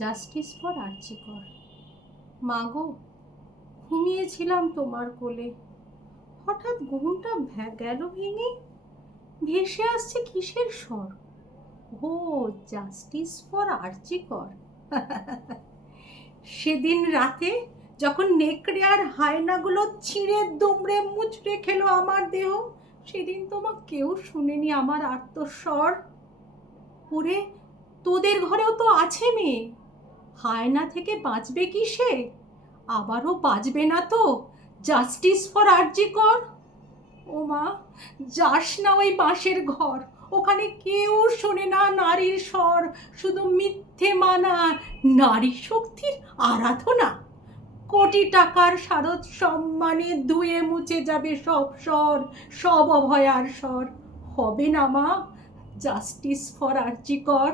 Justice for আরজি কর। মাগো, ঘুমিয়েছিলাম তোমার কোলে, হঠাৎ ঘুমটা গেল ভেঙে। ভেসে আসছে কিসের স্বর? ও, জাস্টিস ফর আরজি কর। সেদিন রাতে যখন নেকড়ে আর হায়নাগুলো ছিঁড়ে দুমড়ে মুচড়ে খেলো আমার দেহ, সেদিন তোমার কেউ শুনেনি আমার আর্তস্বর। ওরে, তোদের ঘরেও তো আছে মেয়ে, হায়না থেকে বাঁচবে কি সে? আবারও বাঁচবে না তো? জাস্টিস ফর আরজি কর। ও মা, যাস না ওই বাঁশের ঘর, ওখানে কেউ শোনে না নারীর স্বর, শুধু মিথ্যে মানা, নারী শক্তির আরাধনা। কোটি টাকার শারদ সম্মানে ধুয়ে মুছে যাবে সব স্বর, সব অভয়ার স্বর। হবে না মা, জাস্টিস ফর আরজি কর।